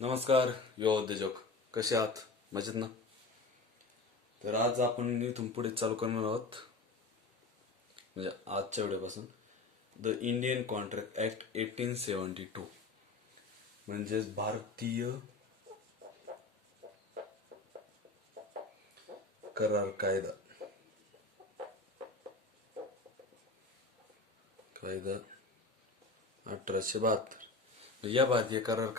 नमस्कार युवा उद्योजक, कसे आहात? मजेत ना? तर आज आपण इथून पुढे चालू करणार आहोत, म्हणजे आजच्या व्हिडिओपासून द इंडियन कॉन्ट्रॅक्ट ऍक्ट 1872, म्हणजेच भारतीय करार कायदा कायदा 1872. या भारतीय करार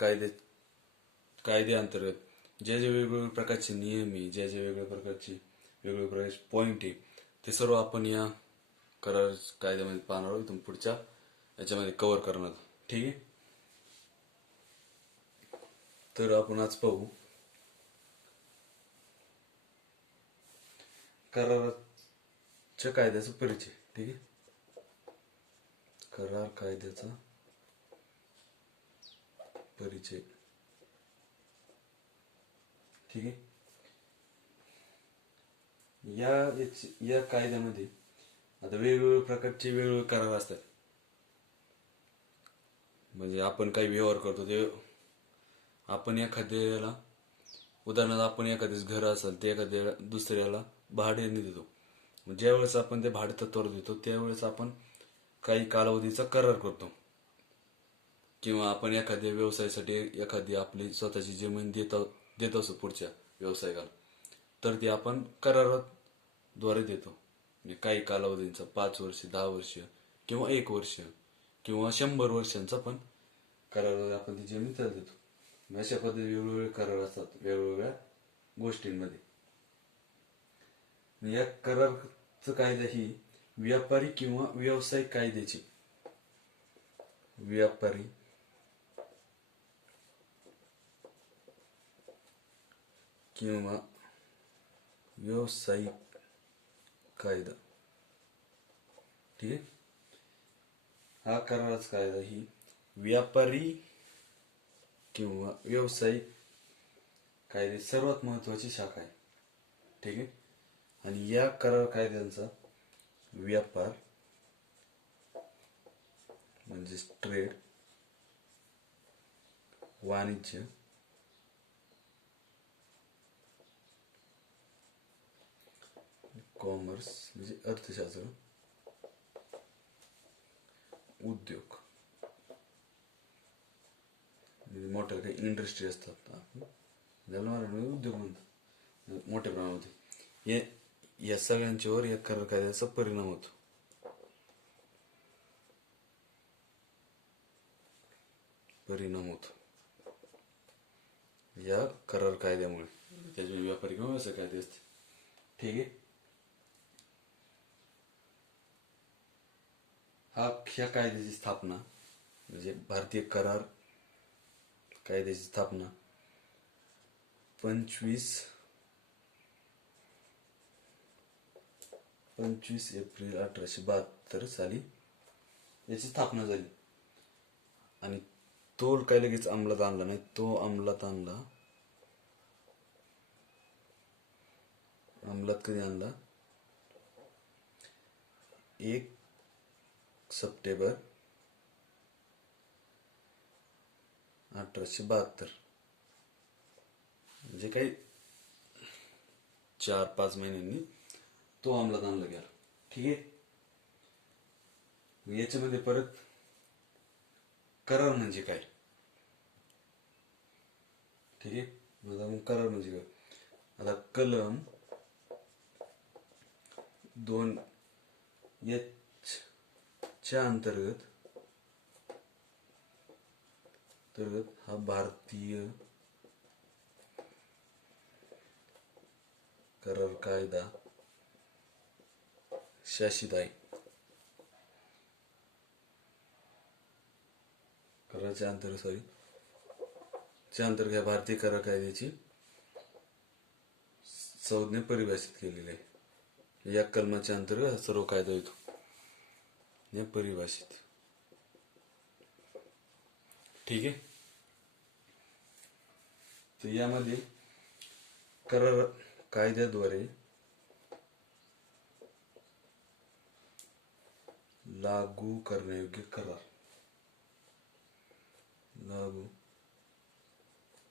कायदे अंतर्गत जे जे वेगवेगळ्या प्रकारचे नियम आहे, जे जे वेगवेगळ्या प्रकारचे पॉइंट आहे, ते सर्व आपण या करार कायद्यामध्ये पाहणार आहोत. इथून पुढच्या याच्यामध्ये कव्हर करणार आहोत. ठीक आहे. तर आपण आज पाहू कराराच्या कायद्याचा परिचय. ठीक आहे. करार कायद्याचा परिचय. ठीक आहे. या कायद्यामध्ये आता वेगवेगळ्या प्रकारचे वेगवेगळे करार असतात. म्हणजे आपण काही व्यवहार करतो ते आपण एखाद्याला, उदाहरणार्थ आपण एखाद्याच घर असेल ते एखाद्या दुसऱ्याला भाड्याने देतो. ज्या वेळेस आपण ते भाडे तत्त्वावर देतो त्यावेळेस आपण काही कालावधीचा करार करतो. किंवा आपण एखाद्या व्यवसायासाठी एखादी आपली स्वतःची जमीन देत असतो पुढच्या व्यावसायिकाला, तर ती आपण कराराद्वारे देतो. म्हणजे काही कालावधींचा 5 वर्ष, 10 वर्ष किंवा 1 वर्ष किंवा 100 वर्षांचा पण कराराद्वारे आपण ती जमीन त्याला देतो. अशा पद्धतीने वेगवेगळे करार असतात वेगवेगळ्या गोष्टींमध्ये. या करारचं कायदा ही व्यापारी किंवा व्यावसायिक कायद्याची व्यापारी किंवा व्यावसायिक कायदा. ठीक आहे. हा कराराचा कायदा ही व्यापारी किंवा व्यावसायिक कायदे सर्वात महत्वाची शाखा आहे. ठीक आहे. आणि या करार कायद्यांचा व्यापार म्हणजे ट्रेड, वाणिज्य, कॉमर्स म्हणजे अर्थशास्त्र, उद्योग, मोठ्या काही इंडस्ट्री असतात, ज्याला मराठीमध्ये उद्योग म्हणतात मोठ्या प्रमाणामध्ये, या सगळ्यांच्यावर या करार कायद्याचा परिणाम होतो. या करार कायद्यामुळे त्याचे व्यापारी किंवा व्यवसाय कायदे असते. ठीक आहे. ह्या कायद्याची स्थापना म्हणजे भारतीय करार कायद्याची स्थापना 25 एप्रिल 1872 साली याची स्थापना झाली. आणि तो काही लगेच अंमलात आणला नाही. तो अंमलात कधी आणला? 1 सप्टेंबर 1872, म्हणजे काही 4-5 महिन्यांनी तो अंमलात आणला गेला. ठीक आहे. याच्यामध्ये परत करार म्हणजे काय? ठीक आहे. मग करार म्हणजे काय? आता कलम 2 च्या अंतर्गत हा भारतीय करार कायदा शासित आहे. कराराच्या अंतर्गत भारतीय करार कायद्याची संज्ञा परिभाषित केलेली आहे. या कलमाच्या अंतर्गत सर्व कायदा येतो. या परिभाषित. ठीक आहे. तर यामध्ये करार कायद्याद्वारे लागू करण्यायोग्य करार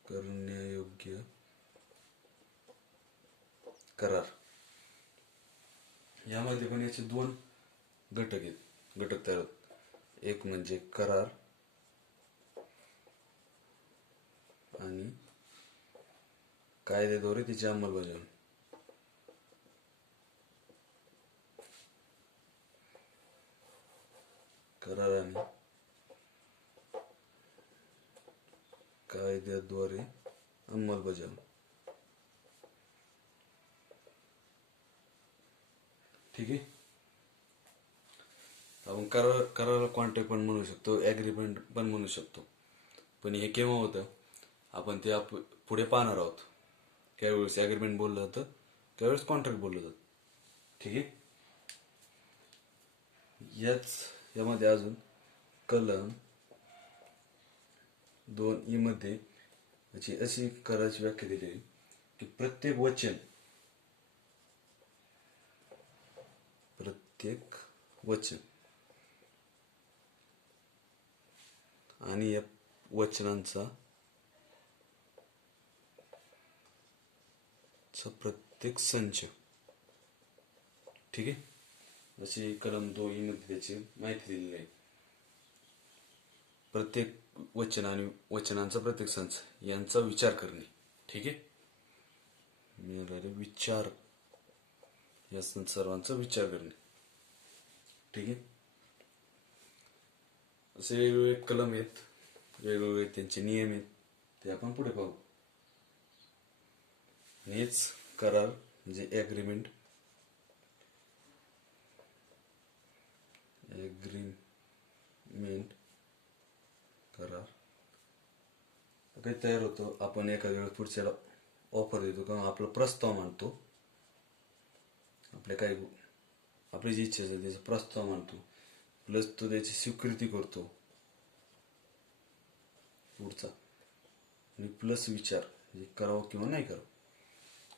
करण्यायोग्य करार. यामध्ये पण याचे दोन घटक तयार होतात. एक म्हणजे करार आणि कायद्याद्वारे त्याची अंमलबजावणी. करार आणि कायद्याद्वारे अंमलबजावणी. ठीक आहे. आपण कराराला कॉन्ट्रॅक्ट पण म्हणू शकतो, ॲग्रीमेंट पण म्हणू शकतो. पण हे केव्हा होतं, आपण ते पुढे पाहणार आहोत. त्यावेळेस ॲग्रीमेंट बोललं जातं, त्यावेळेस कॉन्ट्रॅक्ट बोललं जातं. ठीक आहे. यामध्ये अजून कलम 2E मध्ये अशी कराराची व्याख्या दिली आहे की प्रत्येक वचन आणि या वचनांचा प्रत्येक संच. ठीक आहे. अशी कलम 2E मध्ये त्याची माहिती दिलेली आहे. प्रत्येक वचन आणि वचनांचा प्रत्येक संच यांचा विचार करणे. ठीक आहे. विचार, या सर्वांचा विचार करणे. ठीक आहे. असे वेगवेगळे कलम आहेत, वेगवेगळे त्यांचे नियम आहेत, ते आपण पुढे पाहू. हेच करार म्हणजे ॲग्रीमेंट करार काही तयार होतो. आपण एखाद्या वेळेस पुढच्याला ऑफर देतो किंवा आपला प्रस्ताव मांडतो. आपली जी इच्छा आहे त्याचा प्रस्ताव मांडतो, प्लस तो त्याची स्वीकृती करतो पुढचा, आणि प्लस विचार करावं किंवा नाही करावं,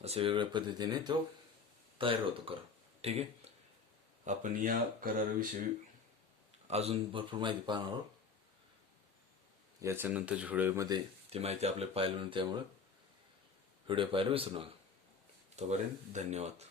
अशा वेगवेगळ्या पद्धतीने तो तयार होतो करार. ठीक आहे. आपण या कराराविषयी अजून भरपूर माहिती पाहणार आहोत. याच्यानंतरच्या व्हिडिओमध्ये ती माहिती आपल्याला पाहायला मिळेल, त्यामुळे व्हिडिओ पाहायला विसरू नका. तोपर्यंत धन्यवाद.